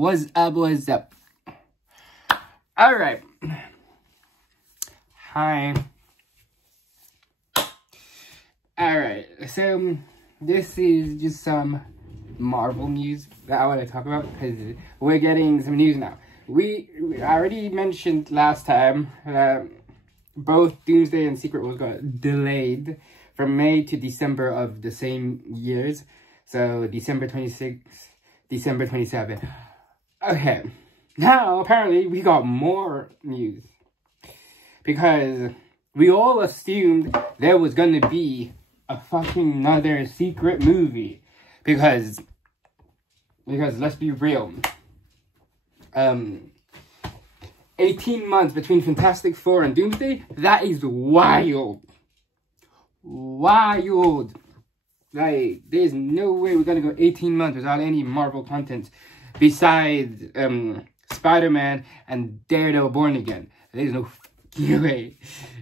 What's up, what's up? Alright. Hi. Alright, so this is just some Marvel news that I want to talk about because we're getting some news now. We already mentioned last time both Doomsday and Secret Wars got delayed from May to December of the same years. So December 26th, December 27th. Okay, now apparently we got more news because we all assumed there was going to be a fucking another secret movie because let's be real, 18 months between Fantastic Four and Doomsday, that is wild. Like, there's no way we're gonna go 18 months without any Marvel content besides Spider-Man and Daredevil Born Again. There's no way.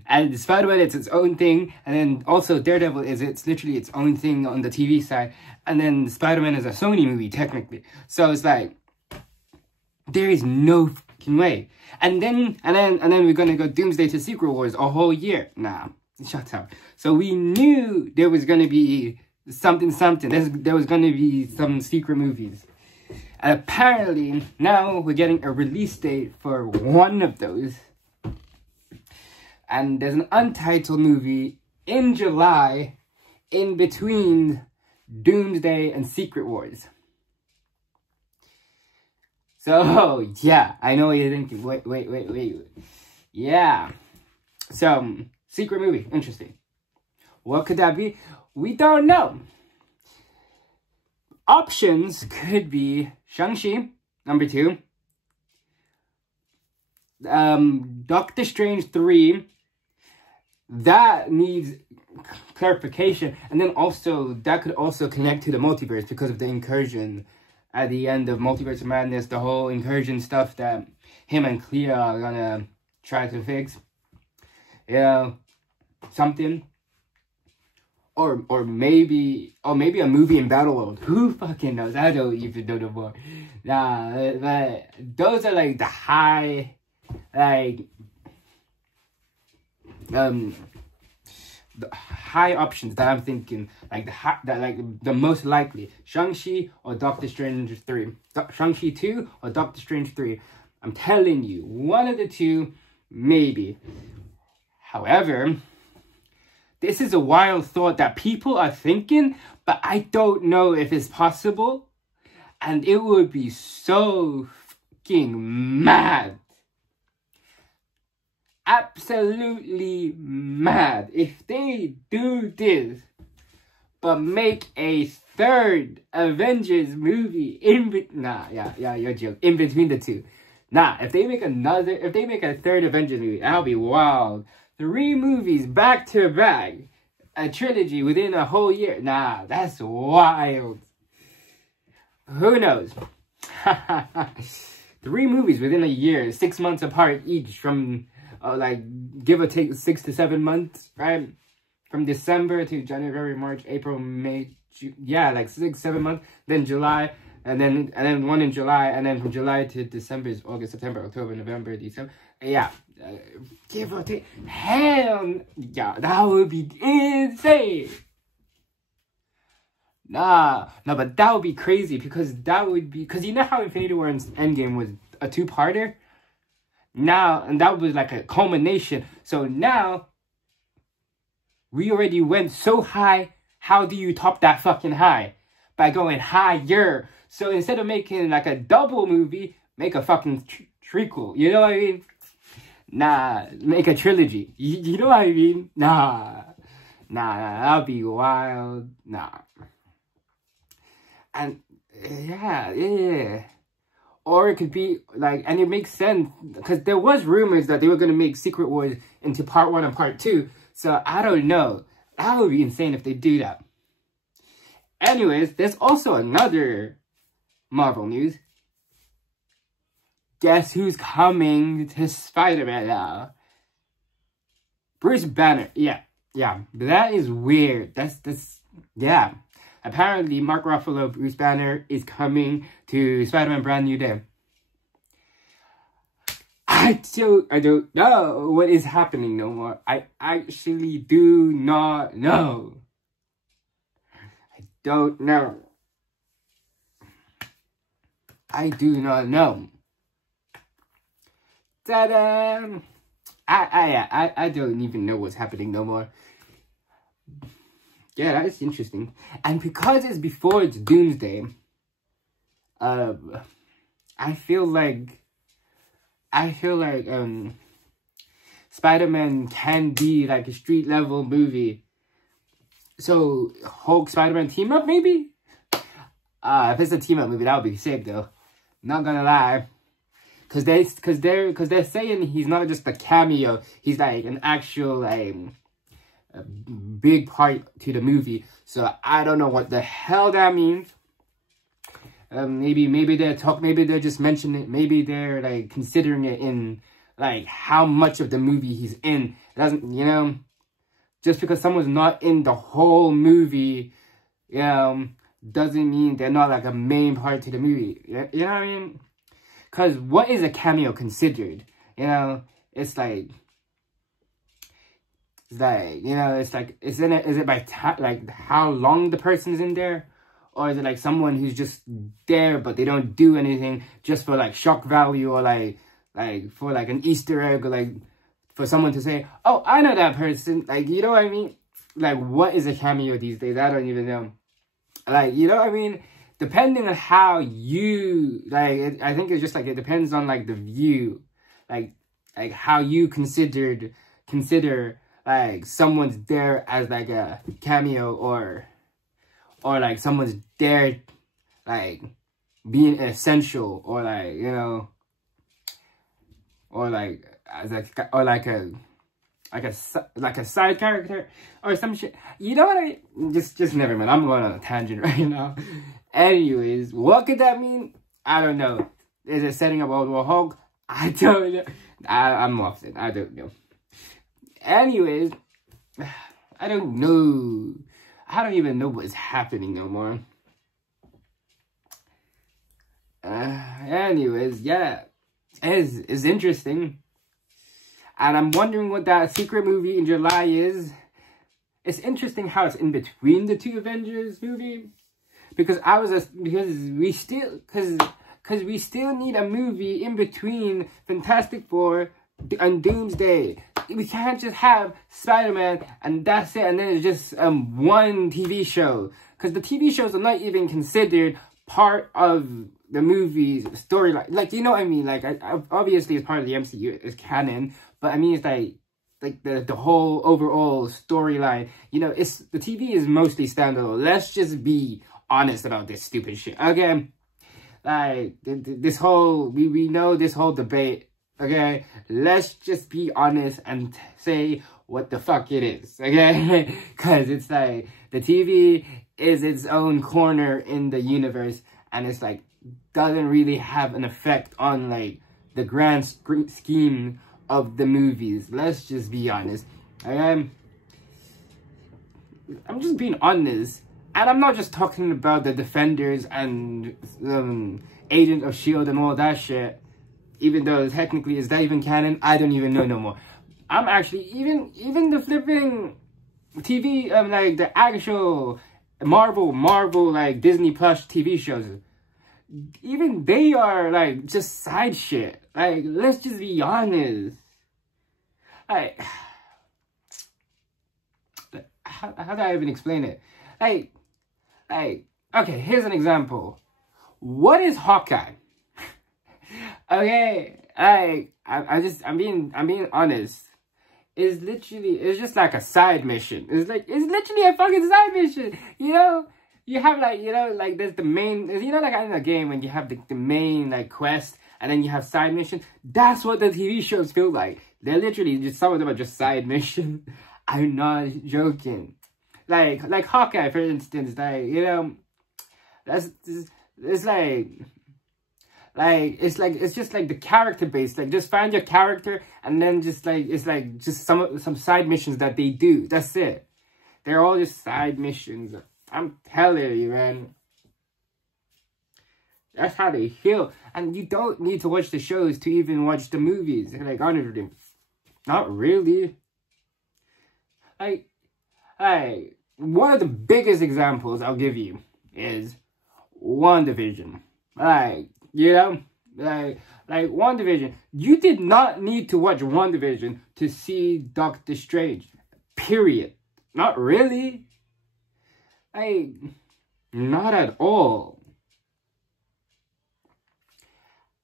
And Spider-Man, it's its own thing, and then also Daredevil it's literally its own thing on the TV side, and then Spider-Man is a Sony movie technically. So it's like there is no fucking way. And then we're gonna go Doomsday to Secret Wars a whole year. Nah, shut up. So we knew there was gonna be something. There was gonna be some secret movies. And apparently now we're getting a release date for one of those. And there's an untitled movie in July in between Doomsday and Secret Wars. So, yeah, I know what you're thinking. Wait. Yeah. So, secret movie. Interesting. What could that be? We don't know. Options could be Shang-Chi, #2. Doctor Strange 3. That needs clarification. And then also, that could also connect to the multiverse because of the incursion at the end of Multiverse of Madness, the whole incursion stuff that him and Clea are gonna try to fix. You know, something. Or maybe a movie in Battleworld. Who fucking knows? I don't even know no more. Nah, but those are like the high, like, the high options that I'm thinking, like the most likely Shang-Chi or Doctor Strange 3, Shang-Chi 2 or Doctor Strange 3. I'm telling you, one of the two, maybe. However, this is a wild thought that people are thinking, but I don't know if it's possible, and it would be so fucking mad. Absolutely mad if they do this, but make a third Avengers movie you're joking, in between the two. If they make a third Avengers movie, that'll be wild. 3 movies back to back, a trilogy within a whole year. That's wild. Who knows? 3 movies within a year, 6 months apart each, from like, give or take 6 to 7 months, right? From December to January, March, April, May, June. Yeah, like 6-7 months. Then July, and then one in July, and then from July to December is August, September, October, November, December. Yeah, give or take. Hell, yeah, that would be insane. But that would be crazy because you know how Infinity War and Endgame was a 2-parter? And that was like a culmination. So now, we already went so high. How do you top that fucking high? By going higher. So instead of making like a double movie, make a fucking trequel. You know what I mean? Make a trilogy. You know what I mean? That'd be wild. And yeah. Or it could be like, and it makes sense because there was rumors that they were going to make Secret Wars into part 1 and part 2. So I don't know. That would be insane if they do that. Anyways, there's also another Marvel news. Guess who's coming to Spider-Man now? Bruce Banner. Yeah. That is weird. Yeah. apparently Mark Ruffalo, Bruce Banner is coming to Spider-Man Brand New Day. I don't know what is happening no more. I actually do not know. I don't know. I do not know. Ta-da! I don't even know what's happening no more. Yeah, that is interesting. And because it's before it's Doomsday, I feel like Spider-Man can be like a street level movie. So Hulk Spider-Man team up maybe? If it's a team up movie, that would be sick though. Not gonna lie. Cause they're saying he's not just a cameo, he's like an actual a big part to the movie. So I don't know what the hell that means. Maybe they're just mentioning it. Maybe they're like considering it in like how much of the movie he's in. It doesn't, you know, just because someone's not in the whole movie, you know, doesn't mean they're not like a main part to the movie. You know what I mean? Because what is a cameo considered? You know, it's like, you know, it's like, is it by like how long the person's in there? Or is it like someone who's just there, but they don't do anything just for like shock value, or like for like an Easter egg, or like for someone to say, oh, I know that person. Like, you know what I mean? Like, what is a cameo these days? I don't even know. Like, you know what I mean? Depending on how you, like, I think it's just like, it depends on like the view. Like how you consider like someone's there as like a cameo, or like someone's there like being essential, or like, you know, or like as like a side character or some shit. You know what I mean? Just never mind. I'm going on a tangent right now. Anyways, what could that mean? I don't know. Is it setting up World War Hulk? I don't know. I'm off it. I don't know. Anyways, I don't know. I don't even know what's happening no more. Anyways, yeah. It's interesting. And I'm wondering what that secret movie in July is. It's interesting how it's in between the two Avengers movie. Because we still need a movie in between Fantastic Four and Doomsday. We can't just have Spider-Man and that's it, and then it's just one TV show. Because the TV shows are not even considered part of the movie's storyline. Like, you know what I mean? Like, obviously it's part of the MCU, it's canon. But I mean, it's like the whole overall storyline. You know, the TV is mostly standalone. Let's just be honest about this stupid shit. Okay? Like, this whole, we know this whole debate. Okay, let's just be honest and say what the fuck it is, okay? Because it's like, the TV is its own corner in the universe, and it's like, doesn't really have an effect on like the grand scheme of the movies. Let's just be honest. I'm just being honest, and I'm not just talking about the Defenders and Agent of S.H.I.E.L.D. and all that shit. Even though technically, is that even canon? I don't even know no more. I'm actually, even the flipping TV, like the actual Marvel, like Disney Plus TV shows, even they are like just side shit. Like, let's just be honest. Like, how do I even explain it? Like, okay, here's an example. What is Hawkeye? Okay, like, I'm being honest. It's just like a side mission. It's literally a fucking side mission. You know, you have like, you know, like there's the main, you know, like in a game when you have the main like quest, and then you have side missions. That's what the TV shows feel like. They're literally just, some of them are just side missions. I'm not joking. Like Hawkeye, for instance, like, you know, it's just like the character base. Like, just find your character, and then just like, it's like just some side missions that they do. That's it. They're all just side missions. I'm telling you, man. That's how they feel. And you don't need to watch the shows to even watch the movies. Like, honestly, not really. Like, one of the biggest examples I'll give you is WandaVision. Like, you know, like WandaVision. You did not need to watch WandaVision to see Doctor Strange. Period. Not really. Like, not at all.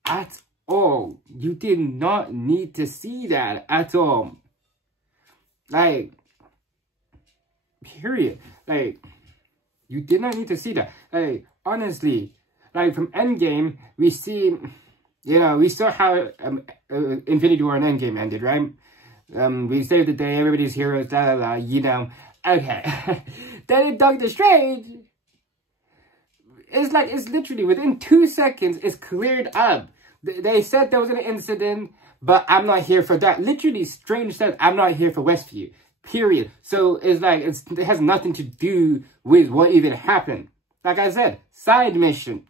At all. You did not need to see that at all. Like, period. Like, you did not need to see that. Like, honestly, like, from Endgame, we see, you know, we saw how Infinity War and Endgame ended, right? We saved the day, everybody's heroes, blah, blah, blah, you know. Okay. Then in Doctor Strange, it's like, it's literally, within 2 seconds, it's cleared up. They said there was an incident, but I'm not here for that. Literally, Strange said, I'm not here for Westview. Period. So it's like, it has nothing to do with what even happened. Like I said, side mission.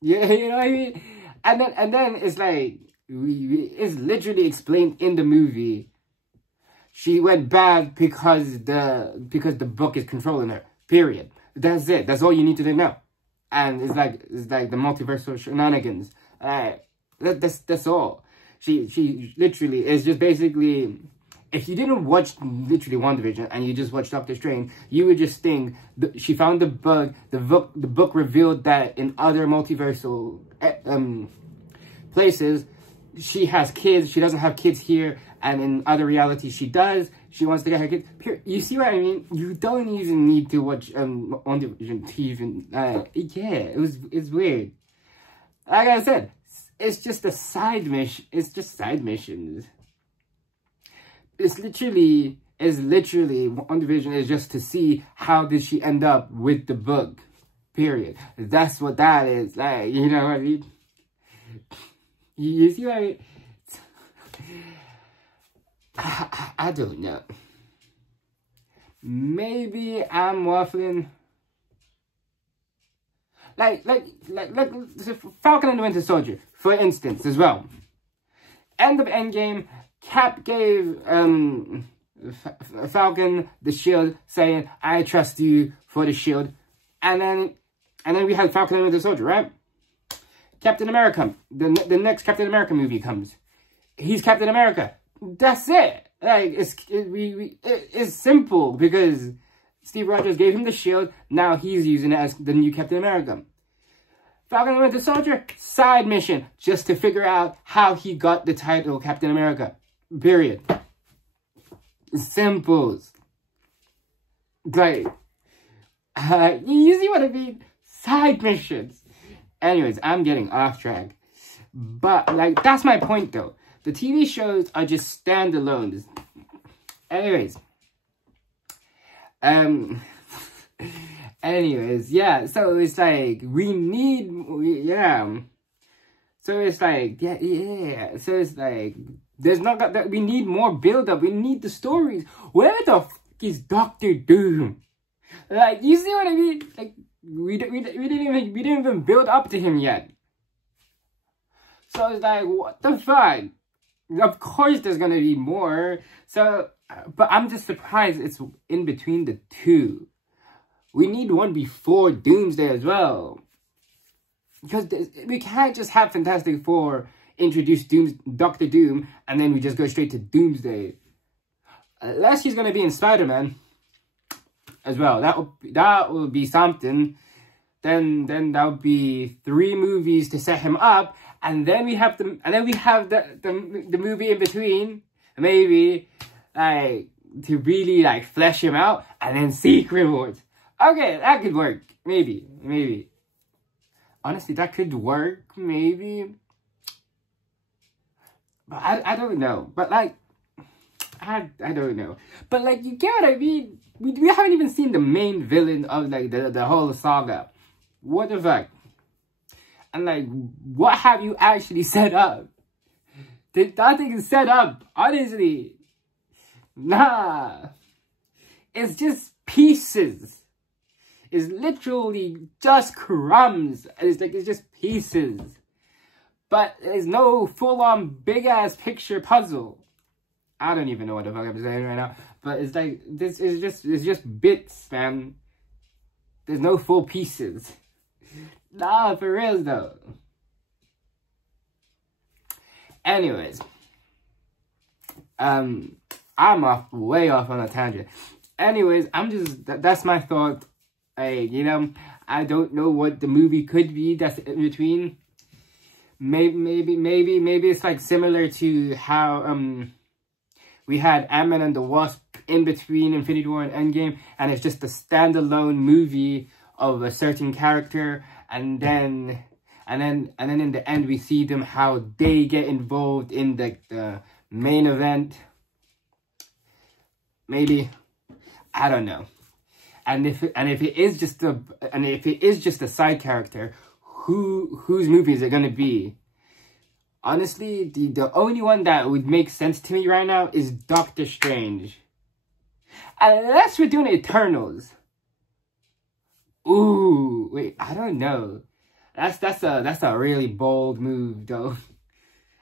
Yeah, you know what I mean? And then it's like, it's literally explained in the movie. She went bad because the book is controlling her. Period. That's it. That's all you need to know. And it's like the multiversal shenanigans. That's all. She literally is just basically, if you didn't watch literally WandaVision and you just watched Doctor Strange, you would just think she found the bug. The book revealed that in other multiversal places, she has kids. She doesn't have kids here, and in other realities, she does. She wants to get her kids. You see what I mean? You don't even need to watch WandaVision to even. Yeah, it's weird. Like I said, it's just a side mission. It's just side missions. It's literally WandaVision is just to see how did she end up with the book. Period. That's what that is. Like, you know what I mean? You see what I mean? I don't know. Maybe I'm waffling. Like Falcon and the Winter Soldier, for instance, as well. End of Endgame, Cap gave Falcon the shield, saying, "I trust you for the shield," and then we had Falcon and the Winter Soldier, right? Captain America, the next Captain America movie comes. He's Captain America. That's it. Like, it's simple because Steve Rogers gave him the shield. Now he's using it as the new Captain America. Falcon and Winter Soldier, side mission, just to figure out how he got the title Captain America. Period. Simples. Like, you see what I mean? Side missions. Anyways, I'm getting off track. But, like, that's my point, though. The TV shows are just standalone. Anyways. Anyways, yeah. So it's like, yeah. So it's like, yeah. So it's like, there's not that. We need more build-up. We need the stories. Where the f is Doctor Doom? Like, you see what I mean? Like, we didn't even build up to him yet. So it's like, what the fuck? Of course there's gonna be more. So, but I'm just surprised it's in between the two. We need one before Doomsday as well. Because we can't just have Fantastic Four introduce Doctor Doom and then we just go straight to Doomsday. Unless he's gonna be in Spider-Man as well. That will be something. Then that would be 3 movies to set him up. And then we have the movie in between, maybe, like, to really, like, flesh him out, and then Secret Wars. Okay, that could work. Maybe. Honestly, that could work, maybe. But I don't know. But, like, I don't know. But, like, you get what I mean? We haven't even seen the main villain of, like, the whole saga. What the fuck? And, like, what have you actually set up? Nothing is set up, honestly. Nah. It's just pieces. is literally just crumbs. It's like, it's just pieces. But there's no full-on big-ass picture puzzle. I don't even know what the fuck I'm saying right now. But it's like, this is just, it's just bits, man. There's no full pieces. Nah, for real though. Anyways. I'm way off on a tangent. Anyways, I'm just, that's my thought. You know, I don't know what the movie could be that's in between. Maybe it's like similar to how, we had Ant-Man and the Wasp in between Infinity War and Endgame, and it's just a standalone movie of a certain character, and then in the end we see them, how they get involved in the main event. Maybe, I don't know. And if it is just a side character, whose movie is it gonna be? Honestly, the only one that would make sense to me right now is Doctor Strange. Unless we're doing Eternals. Ooh, wait, I don't know. That's a really bold move though.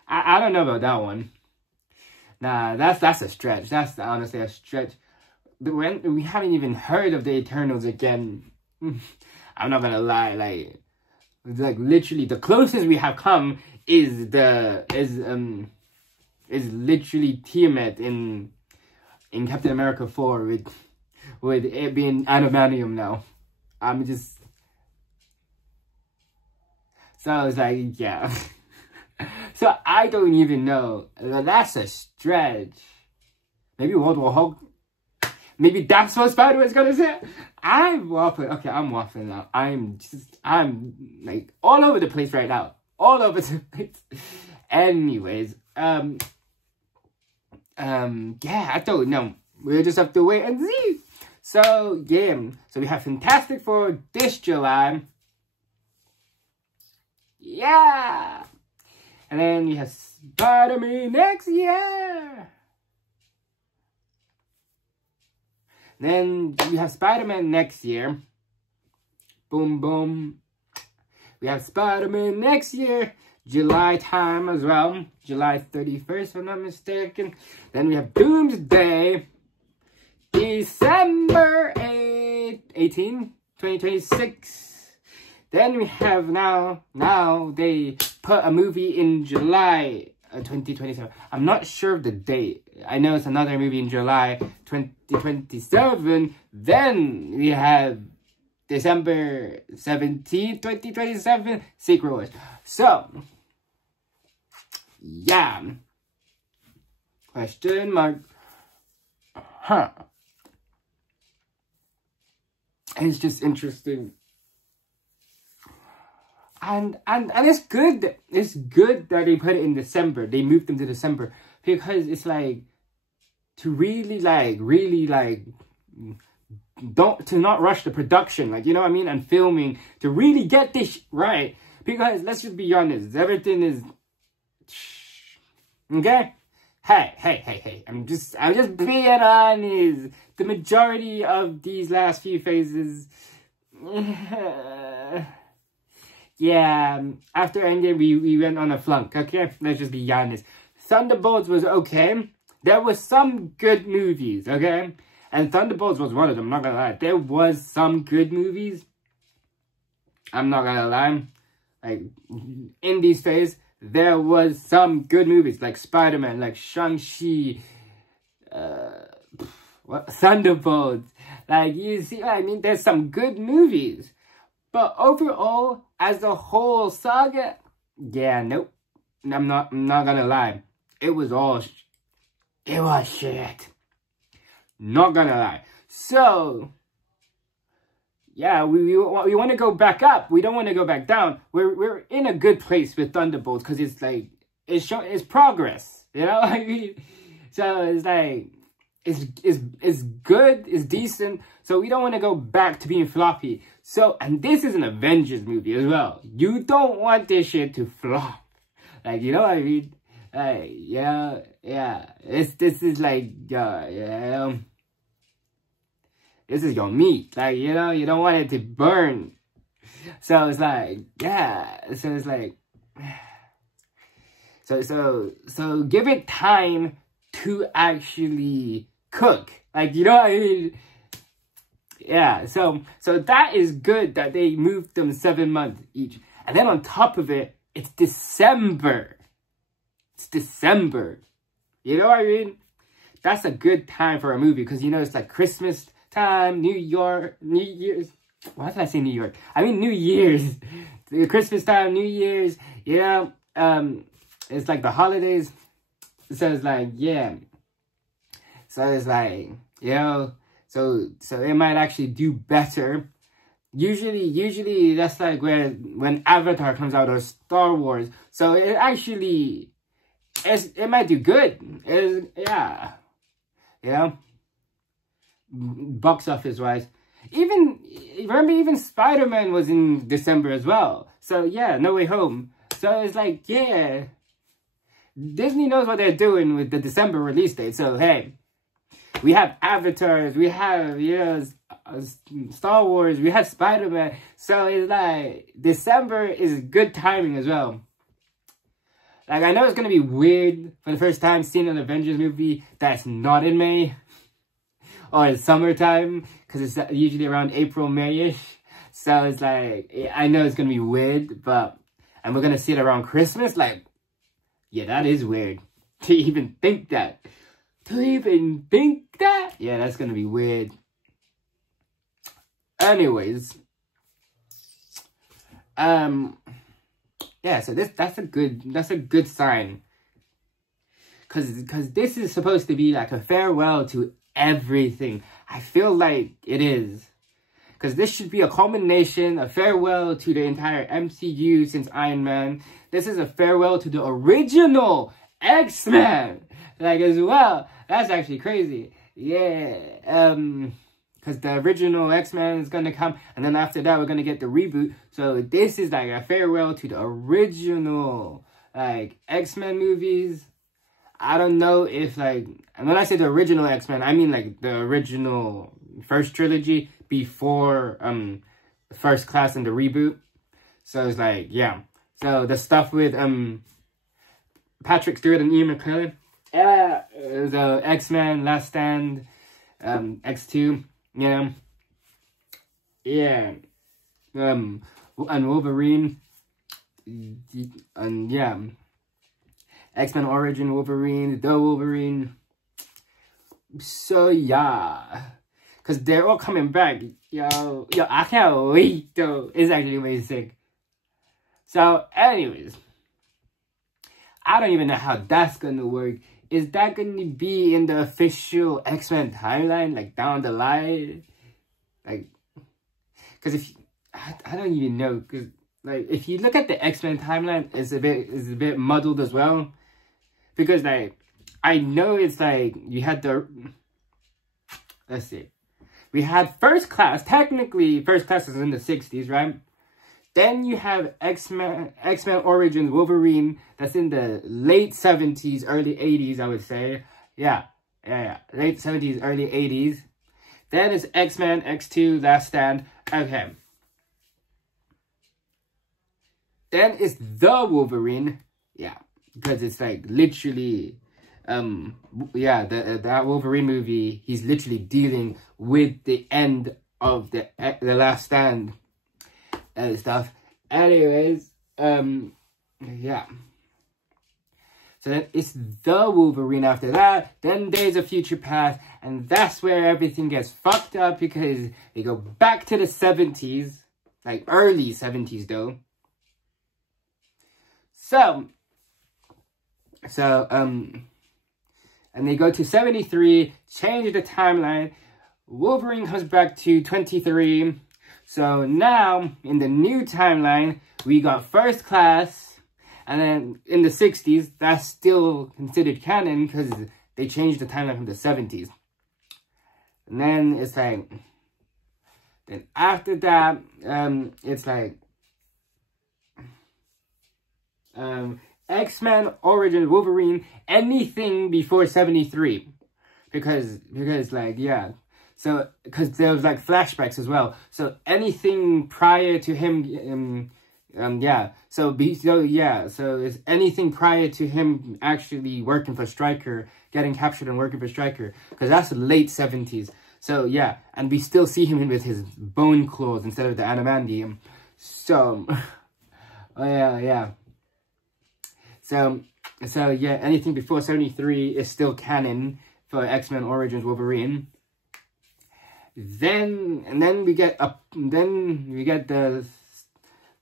I don't know about that one. Nah, that's a stretch. That's honestly a stretch. We haven't even heard of the Eternals again. I'm not gonna lie, like literally the closest we have come is literally Tiamat in Captain America 4 with it being adamantium now. I'm just, so it's like, yeah. So I don't even know. That's a stretch. Maybe World War Hulk. Maybe that's what Spider-Man's gonna say. I'm waffling. Okay, I'm waffling now. I'm like all over the place right now. All over the place. Anyways, yeah, I don't know. We'll just have to wait and see. So, yeah. So we have Fantastic Four this July. Yeah. And then we have Spider-Man next year. Then we have Spider-Man next year. Boom, boom. We have Spider-Man next year. July time as well. July 31st, if I'm not mistaken. Then we have Doomsday. December 18, 2026. Then we have now they put a movie in July 2027. I'm not sure of the date. I know it's another movie in July 2027. Then we have December 17th, 2027, Secret Wars. So, yeah. Question mark. Huh. It's just interesting. And it's good. It's good that they put it in December. They moved them to December. Because it's like, to really not rush the production, like, you know what I mean, and filming, to really get this right. Because let's just be honest, everything is, okay? Hey, I'm just being honest. The majority of these last few phases, yeah, after Endgame we went on a flunk, okay? Let's just be honest. Thunderbolts was okay. There was some good movies, okay? And Thunderbolts was one of them, I'm not gonna lie. There was some good movies. I'm not gonna lie. Like, in these days, there was some good movies, like Spider-Man, like Shang-Chi, Thunderbolts. Like, you see what I mean? There's some good movies. But overall, as a whole saga, yeah, nope. I'm not gonna lie. It was shit. Not gonna lie. So, yeah, we want to go back up. We don't want to go back down. We're in a good place with Thunderbolts because it's like it's progress. You know what I mean? So it's like it's good, it's decent. So we don't want to go back to being floppy. So, and this is an Avengers movie as well. You don't want this shit to flop. Like, you know what I mean? Like, yeah. This is like, yeah. this is your meat. Like, you know, you don't want it to burn. So it's like, yeah. So it's like, so give it time to actually cook. Like, you know what I mean? Yeah, so that is good that they moved them 7 months each. And then on top of it, it's December. It's December. You know what I mean? That's a good time for a movie because, you know, it's like Christmas time, New Year's. Why did I say New York? I mean New Year's. Christmas time, New Year's, you know, it's like the holidays. So it's like, yeah. So it's like, you know, so it might actually do better. Usually that's like when Avatar comes out or Star Wars. So it actually, it might do good. Yeah. You know? Box office wise. Even Spider-Man was in December as well. So yeah, No Way Home. So it's like, yeah. Disney knows what they're doing with the December release date. So hey, we have Avatars, we have, you know, Star Wars, we have Spider-Man. So it's like, December is good timing as well. Like, I know it's going to be weird for the first time seeing an Avengers movie that's not in May. Or in summertime, because it's usually around April, May-ish. So it's like, I know it's going to be weird, but, and we're going to see it around Christmas. Like, yeah, that is weird. To even think that. Yeah, that's going to be weird. Anyways. Yeah, so that's a good sign. Cause this is supposed to be like a farewell to everything. I feel like it is. Because this should be a culmination, a farewell to the entire MCU since Iron Man. This is a farewell to the original X-Men. Like, as well. That's actually crazy. Yeah. Because the original X-Men is going to come. And then after that, we're going to get the reboot. So this is like a farewell to the original, like, X-Men movies. I don't know if, like, and when I say the original X-Men, I mean, like, the original first trilogy before, First Class and the reboot. So it's like, yeah. So the stuff with, Patrick Stewart and Ian McKellen. The X-Men, Last Stand, X2, you know. Yeah. And Wolverine. And, yeah. X-Men Origin Wolverine, The Wolverine. So, yeah. Because they're all coming back. Yo, I can't wait, though. It's actually amazing. So, anyways. I don't even know how that's going to work. Is that going to be in the official X-Men timeline? Like, down the line? Like, because if... I don't even know. Because, like, if you look at the X-Men timeline, it's a bit muddled as well. Because, like, I know it's like, you had the, let's see. We had First Class. Technically, First Class is in the 60s, right? Then you have X-Men Origins Wolverine. That's in the late 70s, early 80s, I would say. Yeah. Late 70s, early 80s. Then it's X-Men X2 Last Stand. Okay. Then it's The Wolverine. Yeah. Because it's like literally, yeah, that Wolverine movie, he's literally dealing with the end of the Last Stand and stuff. Anyways, yeah. So then it's The Wolverine after that. Then Days of Future Past, and that's where everything gets fucked up because they go back to the 70s, like early 70s though. So, and they go to 73, change the timeline. Wolverine comes back to 23. So now, in the new timeline, we got First Class. And then in the 60s, that's still considered canon because they changed the timeline from the 70s. And then it's like, then after that, it's like, X-Men Origins Wolverine, anything before 73. Because like, yeah. So, because there was like flashbacks as well. So anything prior to him, So it's anything prior to him actually working for Stryker, getting captured and working for Stryker, because that's the late 70s. So yeah, and we still see him with his bone claws instead of the adamantium. So, So yeah, anything before 73 is still canon for X-Men Origins Wolverine. Then we get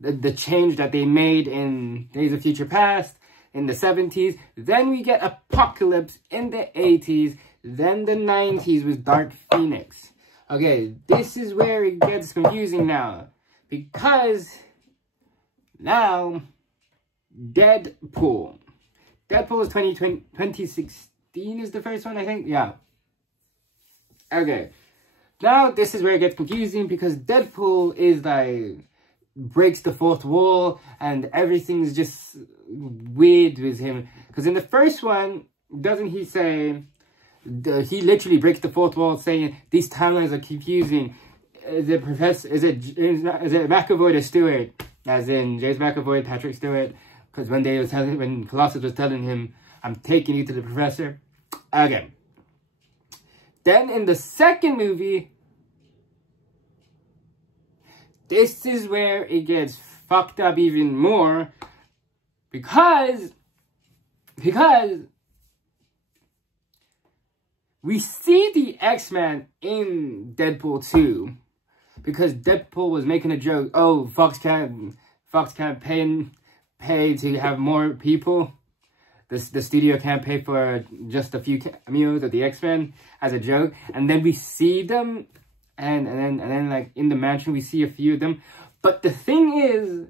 the change that they made in Days of Future Past in the 70s. Then we get Apocalypse in the 80s. Then the 90s with Dark Phoenix. Okay, this is where it gets confusing now, because now Deadpool is 2016 is the first one, I think. Yeah. Okay. Now this is where it gets confusing, because Deadpool is like breaks the fourth wall and everything's just weird with him. Because in the first one, doesn't he say he literally breaks the fourth wall, saying these timelines are confusing. Is it McAvoy or Stewart? As in James McAvoy, Patrick Stewart. Because when Colossus was telling him, I'm taking you to the professor. Okay. Then in the second movie, this is where it gets fucked up even more. Because we see the X-Men in Deadpool 2. Because Deadpool was making a joke, oh, Fox can't pay to have more people. The studio can't pay for just a few cameos of the X-Men as a joke. And then we see them, and then like in the mansion we see a few of them. But the thing is,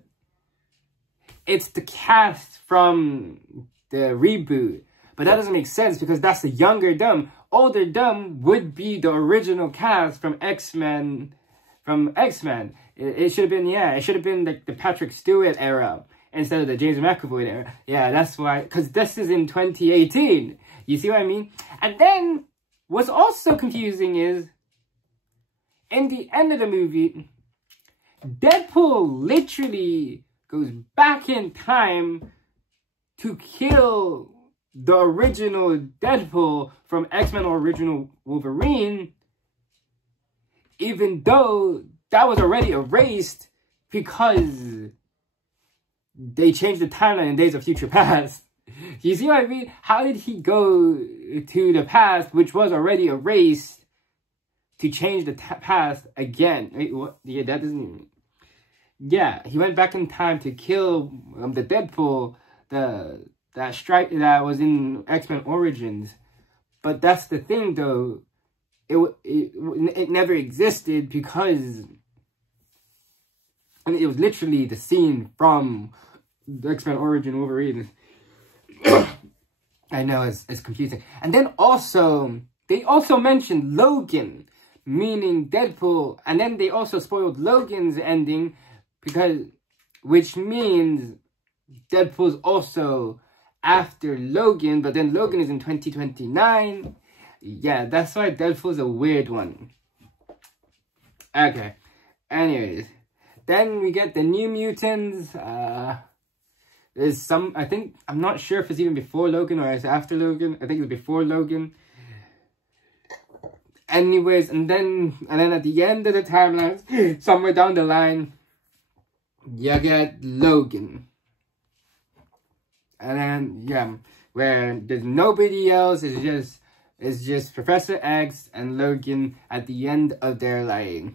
it's the cast from the reboot. But that doesn't make sense, because that's the younger them. Older them would be the original cast from X-Men. It should have been, it should have been the Patrick Stewart era instead of the James McAvoy era. Yeah, that's why, because this is in 2018. You see what I mean? And then, what's also confusing is, in the end of the movie, Deadpool literally goes back in time to kill the original Deadpool from X-Men Original Wolverine, even though that was already erased because they changed the timeline in Days of Future Past. You see what I mean? How did he go to the past, which was already erased, to change the past again? Wait, what? Yeah, that doesn't even... Yeah, he went back in time to kill the Deadpool, that was in X-Men Origins. But that's the thing, though. It never existed, because it was literally the scene from the X-Men Origin Wolverine. I know, it's confusing. And then also, they also mentioned Logan, meaning Deadpool. And then they also spoiled Logan's ending, which means Deadpool's also after Logan, but then Logan is in 2029. Yeah, that's why Deadpool's a weird one. Okay. Anyways. Then we get the New Mutants. There's some, I'm not sure if it's even before Logan or it's after Logan. I think it's before Logan. Anyways, and then at the end of the timeline, somewhere down the line, you get Logan. And then, yeah, where there's nobody else, it's just Professor X and Logan at the end of their, like,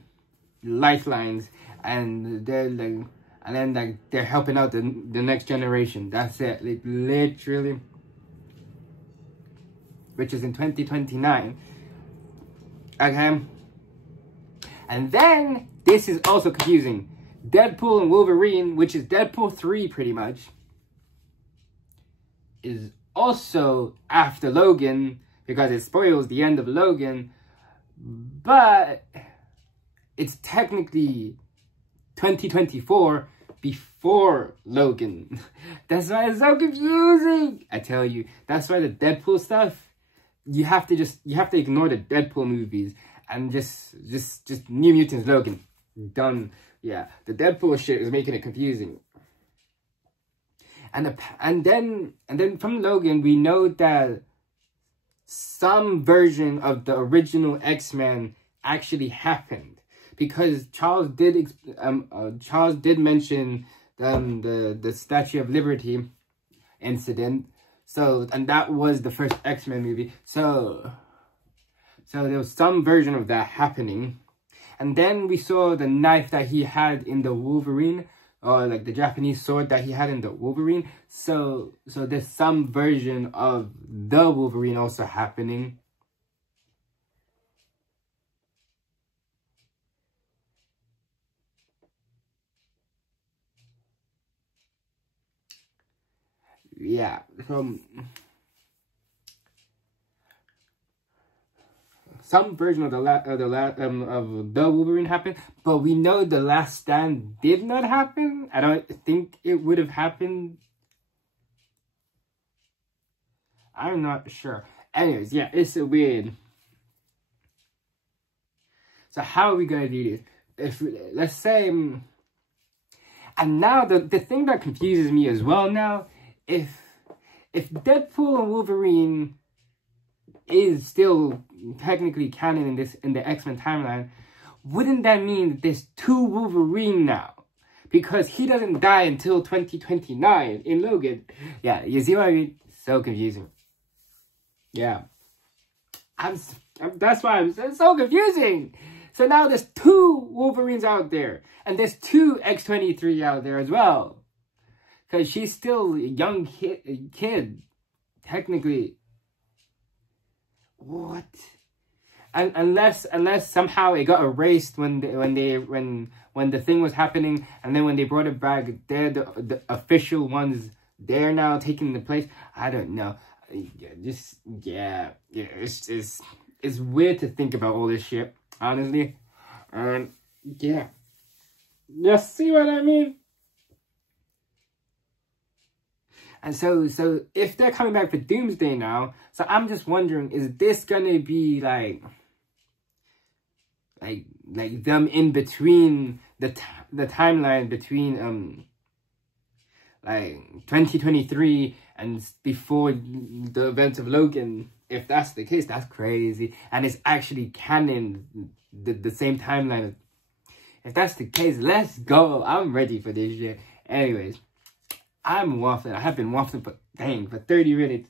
lifelines. And they're helping out the next generation. That's it. Like, literally. Which is in 2029. Okay. And then, this is also confusing. Deadpool and Wolverine, which is Deadpool 3 pretty much, is also after Logan, because it spoils the end of Logan. But it's technically 2024 before Logan. That's why it's so confusing. I tell you, that's why the Deadpool stuff, you have to ignore the Deadpool movies and just New Mutants Logan. Done. Yeah, the Deadpool shit is making it confusing. And then from Logan, we know that some version of the original X-Men actually happened, because Charles did mention the Statue of Liberty incident. So, and that was the first X-Men movie. So there was some version of that happening. And then we saw the knife that he had in the Wolverine, or like the Japanese sword that he had in the Wolverine. So there's some version of the Wolverine also happening. Yeah, some version of the Wolverine happened, but we know the Last Stand did not happen. I don't think it would have happened. I'm not sure. Anyways, yeah, it's a weird. So how are we gonna do this? If let's say, and now the thing that confuses me as well now, if Deadpool and Wolverine is still technically canon in the X-Men timeline, wouldn't that mean that there's two Wolverine now? Because he doesn't die until 2029 in Logan. Yeah, you see what I mean? So confusing. Yeah. That's why it's so confusing. So now there's two Wolverines out there. And there's two X-23 out there as well. Because she's still a young kid technically. What? And unless somehow it got erased when the thing was happening, and then when they brought it back, they're the official ones. They're now taking the place. I don't know. It's weird to think about all this shit, honestly. And yeah, just see what I mean. And so if they're coming back for Doomsday now, so I'm just wondering, is this gonna be like them in between the timeline between like 2023 and before the events of Logan? If that's the case, that's crazy, and it's actually canon, the same timeline. If that's the case, let's go. I'm ready for this shit. Anyways, I'm waffling. I have been waffling for 30 minutes.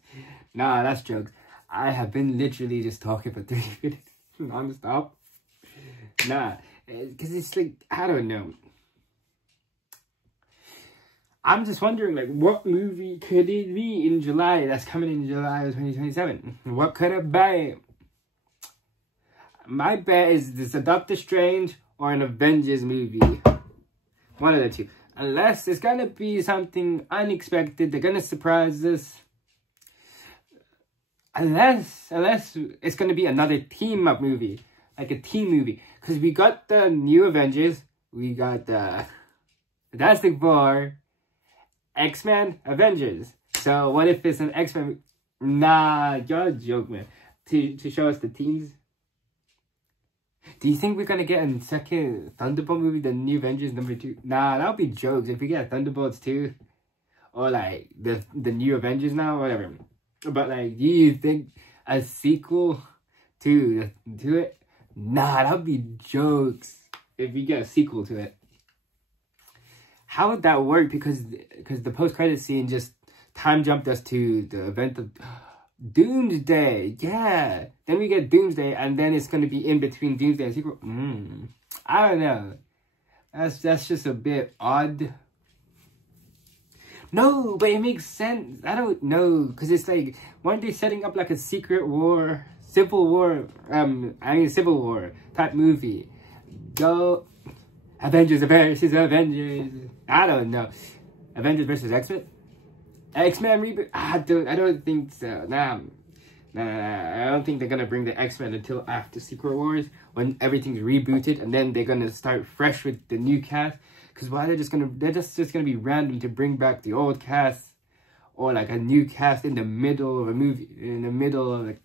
Nah, that's jokes. I have been literally just talking for 30 minutes non-stop. Nah, because it's like, I don't know. I'm just wondering, like, what movie could it be in July that's coming in July of 2027? What could it be? My bet is this a Doctor Strange or an Avengers movie. One of the two. Unless it's gonna be something unexpected, they're gonna surprise us. Unless it's gonna be another team-up movie. Like a team movie. Because we got the new Avengers. We got the Fantastic Four. X-Men, Avengers. So what if it's an X-Men? Nah, you're a joke, man. To show us the teams. Do you think we're gonna get a second Thunderbolt movie, the New Avengers #2? Nah, that would be jokes. If we get Thunderbolts 2, or like the New Avengers now, whatever. But like, do you think a sequel to it? Nah, that would be jokes. If we get a sequel to it. How would that work? Because the post-credit scene just time jumped us to the event of Doomsday. Yeah. Then we get Doomsday, and then it's going to be in between Doomsday and sequel. I don't know. That's just a bit odd. No, but it makes sense. I don't know. Because it's like, weren't they setting up like a Civil War type movie? Go Avengers versus Avengers. I don't know. Avengers versus X-Men? X-Men reboot? I don't think so. Nah. I don't think they're gonna bring the X-Men until after Secret Wars, when everything's rebooted, and then they're gonna start fresh with the new cast. Because why they're just gonna be random to bring back the old cast, or like a new cast in the middle of a movie, in the middle of like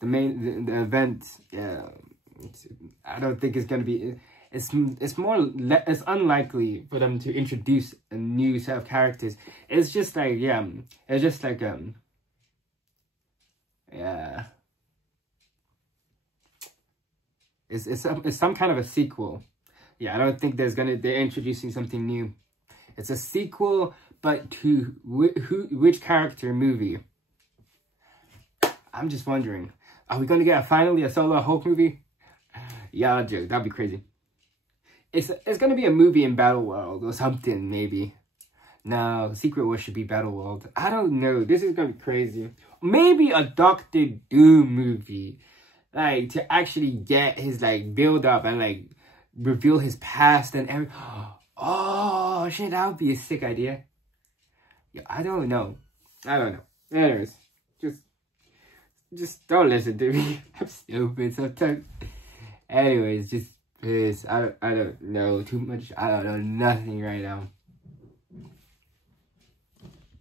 the event. Yeah, I don't think it's gonna be. It's unlikely for them to introduce a new set of characters. It's just like it's just like yeah. It's some kind of a sequel. Yeah, I don't think they're introducing something new. It's a sequel, but to which character movie? I'm just wondering. Are we gonna get finally a solo Hulk movie? Yeah, joke. That'd be crazy. It's gonna be a movie in Battle World or something, maybe. No, Secret Wars should be Battle World. I don't know. This is gonna be crazy. Maybe a Doctor Doom movie. Like, to actually get his, like, build up and, like, reveal his past and everything. Oh, shit, that would be a sick idea. Yeah, I don't know. Anyways, just don't listen to me. I'm stupid sometimes. Anyways, just I don't know too much. I don't know nothing right now.